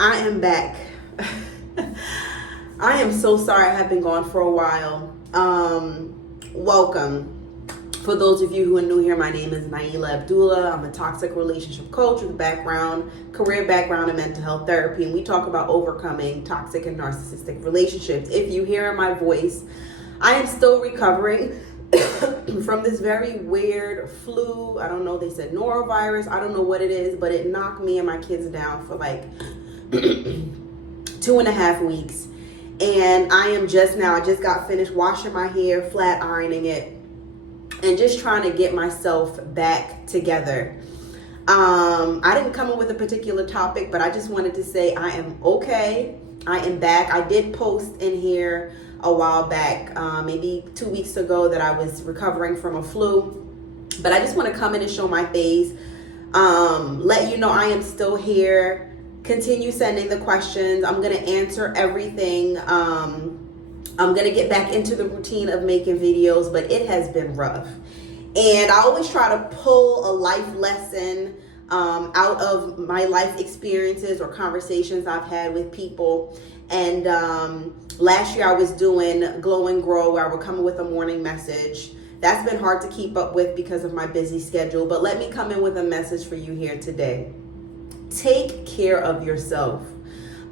I am back. I am so sorry I have been gone for a while. Welcome. For those of you who are new here, my name is Naila Abdullah. I'm a toxic relationship coach with a career background in mental health therapy, and we talk about overcoming toxic and narcissistic relationships. If you hear my voice, I am still recovering from this very weird flu. I don't know, they said norovirus. I don't know what it is, but it knocked me and my kids down for like 2.5 weeks. And I just got finished washing my hair, flat ironing it, and just trying to get myself back together. I didn't come up with a particular topic, but I just wanted to say I am okay. I am back. I did post in here a while back, maybe 2 weeks ago, that I was recovering from a flu. But I just want to come in and show my face, let you know I am still here. Continue sending the questions. I'm going to answer everything. I'm going to get back into the routine of making videos, but it has been rough. And I always try to pull a life lesson out of my life experiences or conversations I've had with people. And last year I was doing Glow and Grow, where I would come with a morning message. That's been hard to keep up with because of my busy schedule, but let me come in with a message for you here today. Take care of yourself.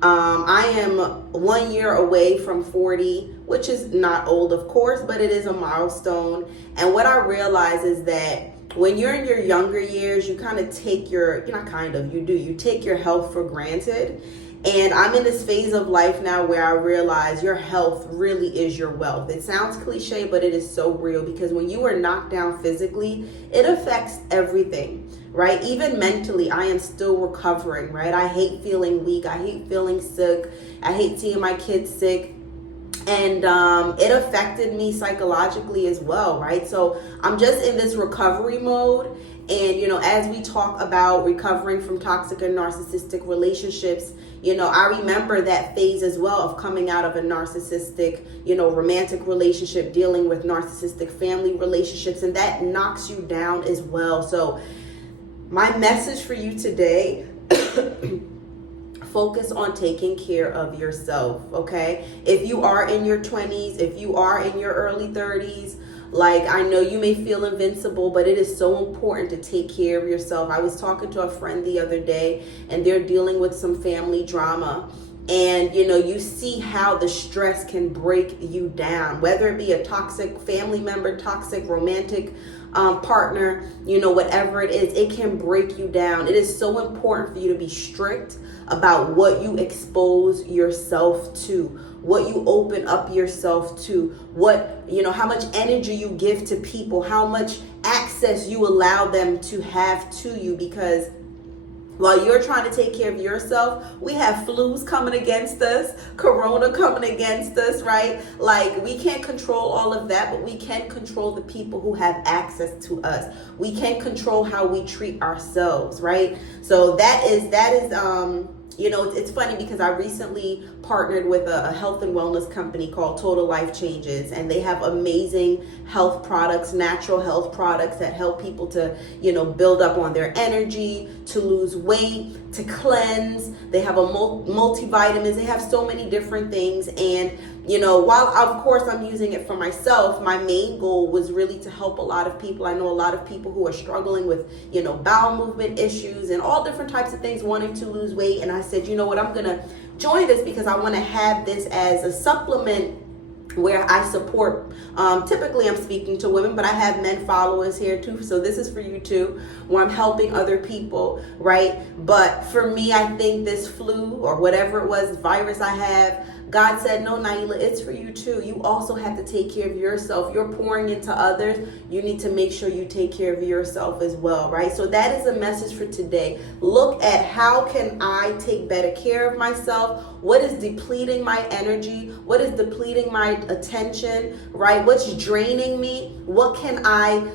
I am 1 year away from 40, which is not old, of course, but it is a milestone. And what I realize is that when you're in your younger years, you kind of take you take your health for granted. And I'm in this phase of life now where I realize your health really is your wealth. It sounds cliche, but it is so real, because when you are knocked down physically, it affects everything, right? Even mentally, I am still recovering, right? I hate feeling weak. I hate feeling sick. I hate seeing my kids sick. And it affected me psychologically as well, right? So I'm just in this recovery mode. And, as we talk about recovering from toxic and narcissistic relationships, I remember that phase as well of coming out of a narcissistic, romantic relationship, dealing with narcissistic family relationships, and that knocks you down as well. So my message for you today, focus on taking care of yourself, okay? If you are in your 20s, if you are in your early 30s, I know you may feel invincible, but it is so important to take care of yourself. I was talking to a friend the other day, and they're dealing with some family drama. And, you see how the stress can break you down, whether it be a toxic family member, toxic romantic partner, whatever it is, it can break you down. It is so important for you to be strict about what you expose yourself to, what you open up yourself to, how much energy you give to people, how much access you allow them to have to you, because while you're trying to take care of yourself, we have flus coming against us, corona coming against us, right? We can't control all of that, but we can control the people who have access to us. We can control how we treat ourselves, right? So that is it's funny because I recently partnered with a health and wellness company called Total Life Changes, and they have amazing health products, natural health products that help people to, build up on their energy, to lose weight, to cleanse. They have a multivitamins. They have so many different things. And, while of course I'm using it for myself, my main goal was really to help a lot of people. I know a lot of people who are struggling with, bowel movement issues and all different types of things, wanting to lose weight. And I said, you know what, I'm going to join this because I want to have this as a supplement where I support, typically I'm speaking to women, but I have men followers here too. So this is for you too, where I'm helping other people, right? But for me, I think this flu or whatever it was, virus I have, God said, no, Naila, it's for you too. You also have to take care of yourself. You're pouring into others. You need to make sure you take care of yourself as well, right? So that is a message for today. Look at how can I take better care of myself? What is depleting my energy? What is depleting my attention, right? What's draining me? What can I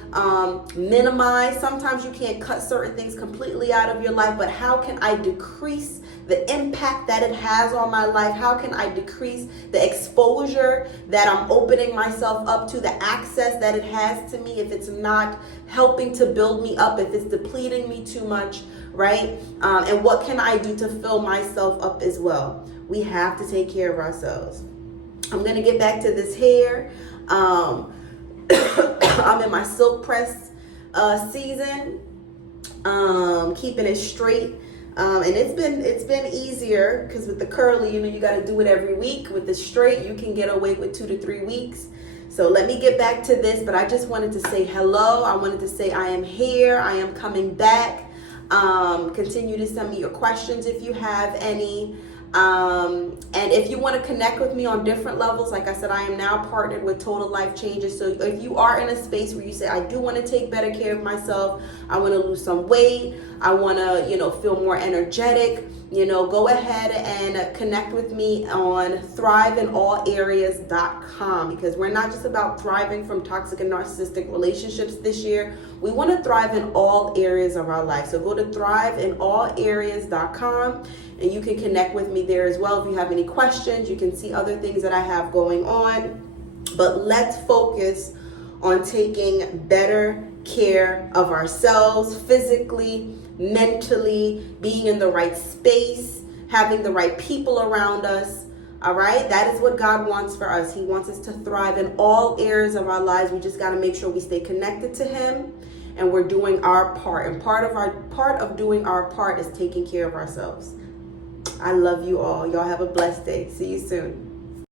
minimize? Sometimes you can't cut certain things completely out of your life, but how can I decrease the impact that it has on my life? How can I decrease the exposure that I'm opening myself up to, the access that it has to me if it's not helping to build me up, if it's depleting me too much, right? And what can I do to fill myself up as well? We have to take care of ourselves. I'm gonna get back to this hair. I'm in my silk press season, keeping it straight. And it's been easier because with the curly, you got to do it every week. With the straight, you can get away with 2 to 3 weeks. So let me get back to this, but I just wanted to say hello. I wanted to say I am here. I am coming back. Continue to send me your questions if you have any. And if you want to connect with me on different levels, like I said, I am now partnered with Total Life Changes. So if you are in a space where you say, I do want to take better care of myself, I want to lose some weight, I want to, feel more energetic, go ahead and connect with me on thriveinallareas.com, because we're not just about thriving from toxic and narcissistic relationships this year. We want to thrive in all areas of our life. So go to thriveinallareas.com and you can connect with me there as well. If you have any questions, you can see other things that I have going on. But let's focus on taking better care of ourselves physically, mentally, being in the right space, having the right people around us. All right, that is what God wants for us. He wants us to thrive in all areas of our lives. We just got to make sure we stay connected to Him and we're doing our part. And part of doing our part is taking care of ourselves. I love you all. Y'all have a blessed day. See you soon.